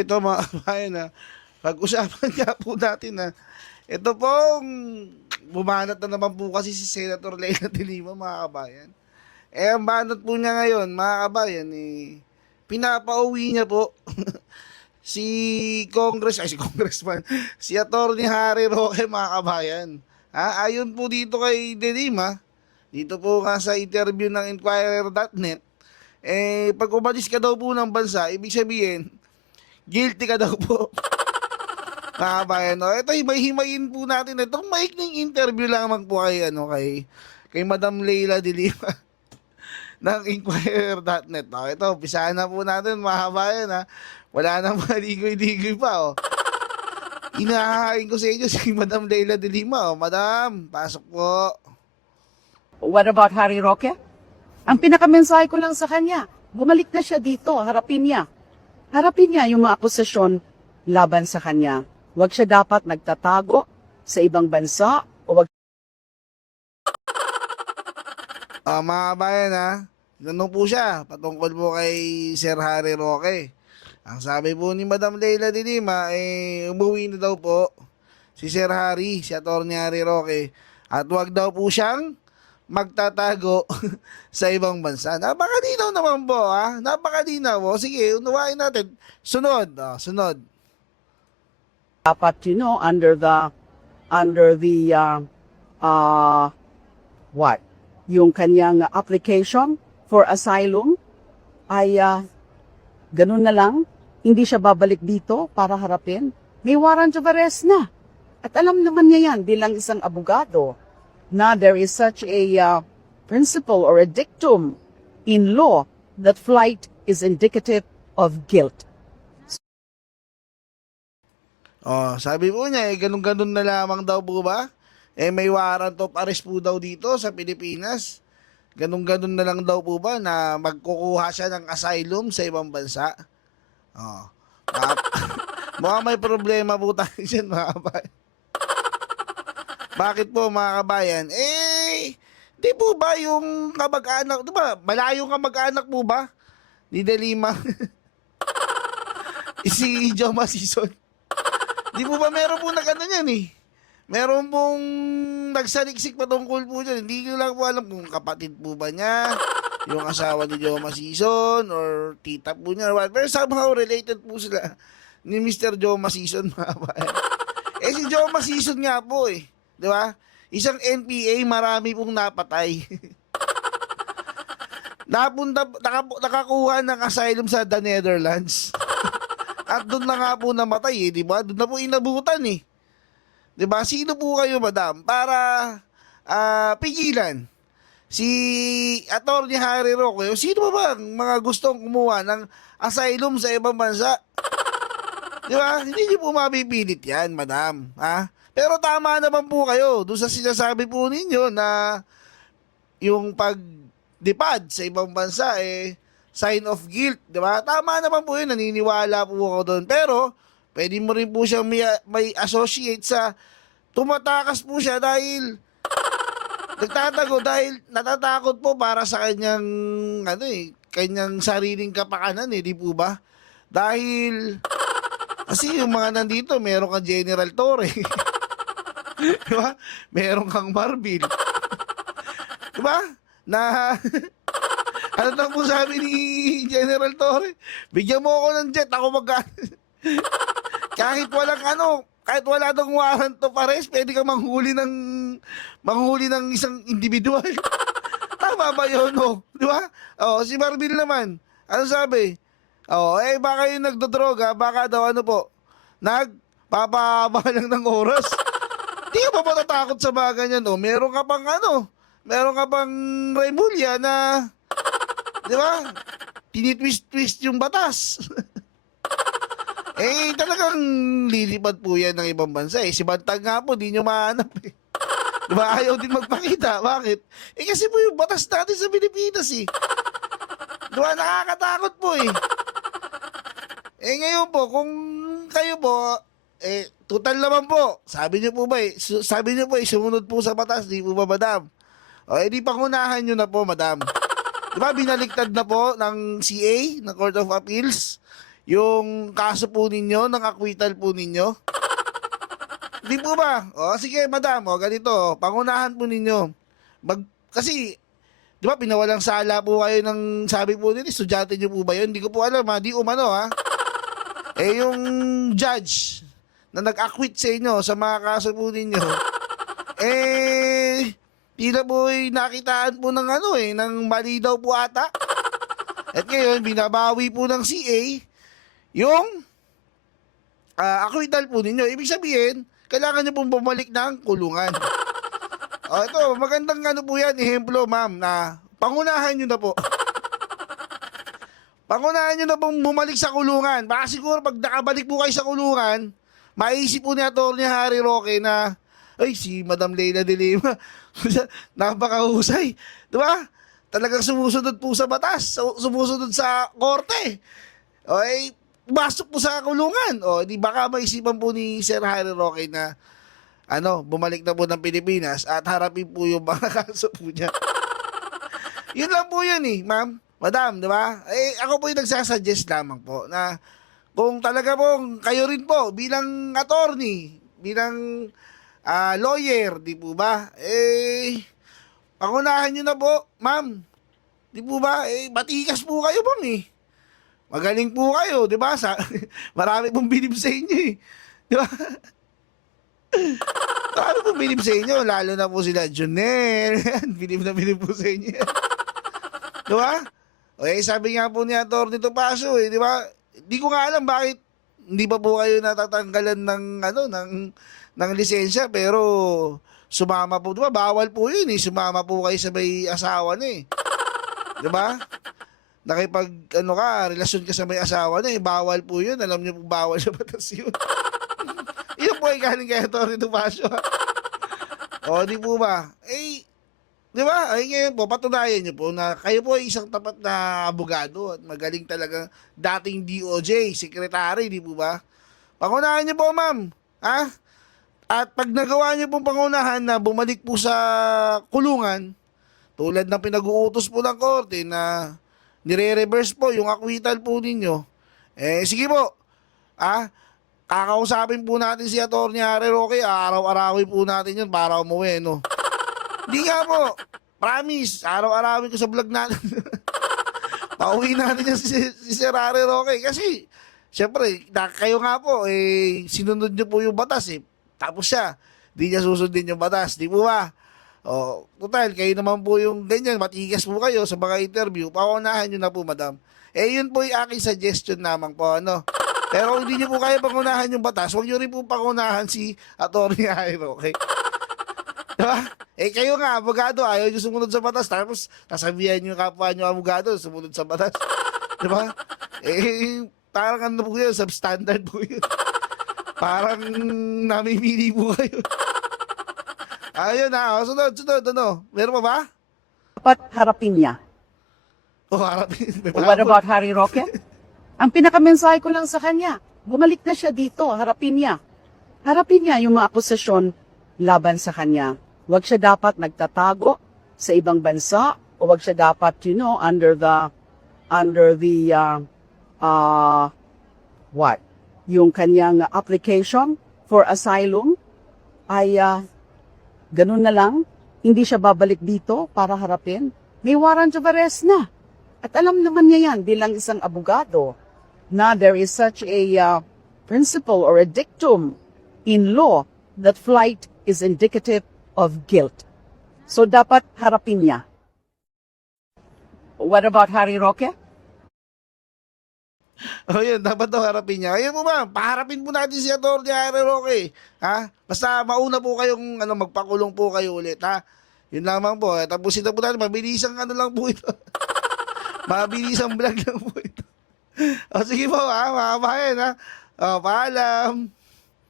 ito mga kabayan na pag-usapan nga po natin na ito pong bumanat na naman po kasi si Senator Leila de Lima mga kabayan. Eh ang banat po niya ngayon mga kabayan eh pinapauwi niya po si Congress, ay si Congressman, si Attorney Harry Roque mga kabayan. Ha, ayon po dito kay De Lima, dito po nga sa interview ng Inquirer.net, eh, pag umalis ka daw po ng bansa, ibig sabihin, guilty ka daw po. Mga kabayan, no? ito himay-himayin po natin. Itong maikling interview lamang po kay, ano, kay, kay Madam Leila de Lima ng Inquirer.net. No? Ito, pisahan na po natin mga. Ha? Wala nang maligoy-ligoy pa. Oh. Inahahain ko sa inyo si Madam Leila de Lima. Oh. Madam, pasok po. What about Harry Roque? Ang pinakamensahe ko lang sa kanya, bumalik na siya dito, harapin niya. Harapin niya yung mga akusasyon laban sa kanya. Huwag siya dapat nagtatago sa ibang bansa o wag Ah, mga kabayan ha, ganun po siya, patungkol po kay Sir Harry Roque. Ang sabi po ni Madam Leila de Lima, eh, umuwi na daw po si Sir Harry, si Atty. Harry Roque. At wag daw po siyang magtatago sa ibang bansa. Napakadinaw naman po, ha? Napakadinaw po. Sige, unawain natin. Sunod, ah, sunod. dapat, you know, under the, under the, uh, uh, what? Yung kanyang application for asylum ay uh, ganun na lang. Hindi siya babalik dito para harapin. May warrant of arrest na. At alam naman niya yan bilang isang abogado na there is such a uh, principle or a dictum in law that flight is indicative of guilt. Oh, sabi po niya, eh, ganun-ganun na lamang daw po ba? Eh, may warrant of arrest po daw dito sa Pilipinas. Ganun-ganun na lang daw po ba na magkukuha siya ng asylum sa ibang bansa? Oh. Ah, mukhang may problema po tayo dyan, mga kabayan. Bakit po, mga kabayan? Eh, di po ba yung kamag-anak, di ba, malayong kamag-anak po ba? Ni Delima. si Joma Season. Di po ba meron po na gano'n yan eh. Meron pong nagsaliksik patungkol po dyan. Hindi ko lang po alam kung kapatid po ba niya, yung asawa ni Joma Season, or tita po niya, or what. Pero somehow related po sila ni Mr. Joma Season, mga bayan. Eh si Joma Season nga po eh. Di ba? Isang NPA, marami pong napatay. Napunta, naka- nakakuha ng asylum sa the Netherlands. At doon na nga po namatay eh, di ba? Doon na po inabutan eh. Di ba? Sino po kayo, madam? Para ah, pigilan si Atty. Harry Roque o sino ba ba ang mga gustong kumuha ng asylum sa ibang bansa? Di ba? Hindi niyo po mapipilit yan, madam. Ha? Pero tama naman po kayo doon sa sinasabi po ninyo na yung pagdipad sa ibang bansa eh sign of guilt, di ba? Tama naman po yun, naniniwala po ako doon. Pero, pwede mo rin po siyang may, may associate sa tumatakas po siya dahil nagtatago dahil natatakot po para sa kanyang ano eh, kanyang sariling kapakanan eh, di po ba? Dahil kasi yung mga nandito, meron kang General Torre. di ba? Meron kang Marbil. di ba? Na ano na po sabi ni General Torre? Bigyan mo ako ng jet, ako mag Kahit walang ano, kahit wala dong warrant of arrest, pwede ka manghuli ng manghuli ng isang individual. Tama ba yun, no? Di ba? Oh, si Marbil naman. Ano sabi? Oh, eh baka yung nagdodroga, baka daw ano po, nagpapahaba lang ng oras. Di ka ba matatakot sa mga ganyan, no? Meron ka pang ano, meron ka pang Remulla na Di ba? Tinitwist-twist yung batas. eh, talagang lilipad po yan ng ibang bansa. Eh, si Bantag nga po, di nyo mahanap eh. Di ba? Ayaw din magpakita. Bakit? Eh, kasi po yung batas natin sa Pilipinas eh. Di ba? Nakakatakot po eh. Eh, ngayon po, kung kayo po, eh, total naman po. Sabi niyo po ba eh, sabi niyo po eh, sumunod po sa batas, di po ba, madam? O, eh, di pangunahan nyo na po, madam. Di ba, binaliktad na po ng CA, ng Court of Appeals, yung kaso po ninyo, ng acquittal po ninyo? Di po ba? O, sige, madam, o, ganito, pangunahan po ninyo. Mag, kasi, di ba, pinawalang sala po kayo ng sabi po nila, estudyante nyo po ba yun? Hindi ko po alam, ha? Di umano, ha? Eh, yung judge na nag-acquit sa inyo sa mga kaso po ninyo, eh, tila po ay nakitaan po ng ano eh, ng mali daw po ata. At ngayon, binabawi po ng CA yung ah acquittal po ninyo. Ibig sabihin, kailangan nyo pong bumalik ng kulungan. O, ito, magandang ano po yan, ehemplo, ma'am, na pangunahan nyo na po. Pangunahan nyo na pong bumalik sa kulungan. Baka siguro pag nakabalik po kayo sa kulungan, maisip po ni Atty. Harry Roque na, ay, si Madam Leila de Lima, napakahusay. Di ba? Talagang sumusunod po sa batas, su- sumusunod sa korte. O, eh, pasok po sa kulungan. O, di baka maisipan po ni Sir Harry Roque na, ano, bumalik na po ng Pilipinas at harapin po yung mga kaso po niya. yun lang po yun eh, ma'am. Madam, di ba? Eh, ako po yung nagsasuggest lamang po na kung talaga pong kayo rin po bilang attorney, bilang ah, lawyer, di po ba? Eh, pangunahan nyo na po, ma'am. Di po ba? Eh, matikas po kayo, ma'am eh. Magaling po kayo, di ba? Sa, marami pong bilib sa inyo eh. Di ba? marami pong bilib sa inyo, lalo na po sila Junel. bilib na bilib po sa inyo. di ba? Okay, sabi nga po ni Atty. Topacio, eh, di ba? Di ko nga alam bakit hindi pa po kayo natatanggalan ng ano ng ng lisensya pero sumama po, di ba? Bawal po 'yun eh. Sumama po kayo sa may asawa na eh. Di ba? Nakipag ano ka, relasyon ka sa may asawa na eh, bawal po 'yun. Alam niyo po bawal sa batas 'yun. Yun po ay galing kay Atty. Topacio. o, di po ba? Eh, Di ba? Ay ngayon po, patunayan niyo po na kayo po ay isang tapat na abogado at magaling talaga dating DOJ, sekretary, di po ba? Pangunahan niyo po, ma'am. Ha? At pag nagawa niyo pong pangunahan na bumalik po sa kulungan, tulad ng pinag-uutos po ng korte na nire-reverse po yung acquittal po ninyo, eh sige po. Ah, kakausapin po natin si Atty. Harry Roque, araw-arawin po natin yun para umuwi, no? Hindi nga po. Promise. Araw-arawin ko sa vlog natin. Pauwi natin yan si, si Sir Harry Roque. Kasi, syempre, kayo nga po, eh, sinunod niyo po yung batas eh. Tapos siya, di niya susundin yung batas. Di po ba? O, total, kayo naman po yung ganyan, matigas po kayo sa mga interview. Paunahan niyo na po, madam. Eh, yun po yung aking suggestion naman po, ano. Pero kung hindi niyo po kaya pangunahan yung batas, huwag niyo rin po pangunahan si Atty. Harry Roque. Diba? Eh kayo nga, abogado, ayaw nyo sumunod sa batas. Tapos, nasabihan nyo kapwa nyo abogado, sumunod sa batas. Diba? Eh, parang ano po yun, substandard po yun. Parang namimili po kayo. Ayun na, oh, sunod, sunod, ano? Meron pa ba? Dapat harapin niya. Oh, harapin. May What about Harry Roque? Ang pinakamensahe ko lang sa kanya, bumalik na siya dito, harapin niya. Harapin niya yung mga akusasyon laban sa kanya. Huwag siya dapat nagtatago sa ibang bansa o huwag siya dapat, you know, under the under the uh, uh, what? Yung kanyang application for asylum ay uh, ganun na lang. Hindi siya babalik dito para harapin. May warrant of arrest na. At alam naman niya yan bilang isang abogado na there is such a uh, principle or a dictum in law that flight is indicative of guilt. So dapat harapin niya. What about Harry Roque? Oh, yun, dapat daw harapin niya. Ayun po ba, paharapin po natin si Atty. Harry Roque. Ha? Basta mauna po kayong ano, magpakulong po kayo ulit, ha? Yun lamang po. Eh, tapusin na po natin. Mabilisang ano lang po ito. Mabilisang vlog lang po ito. O, sige po, ha? Mga kabayan, ha? O, paalam.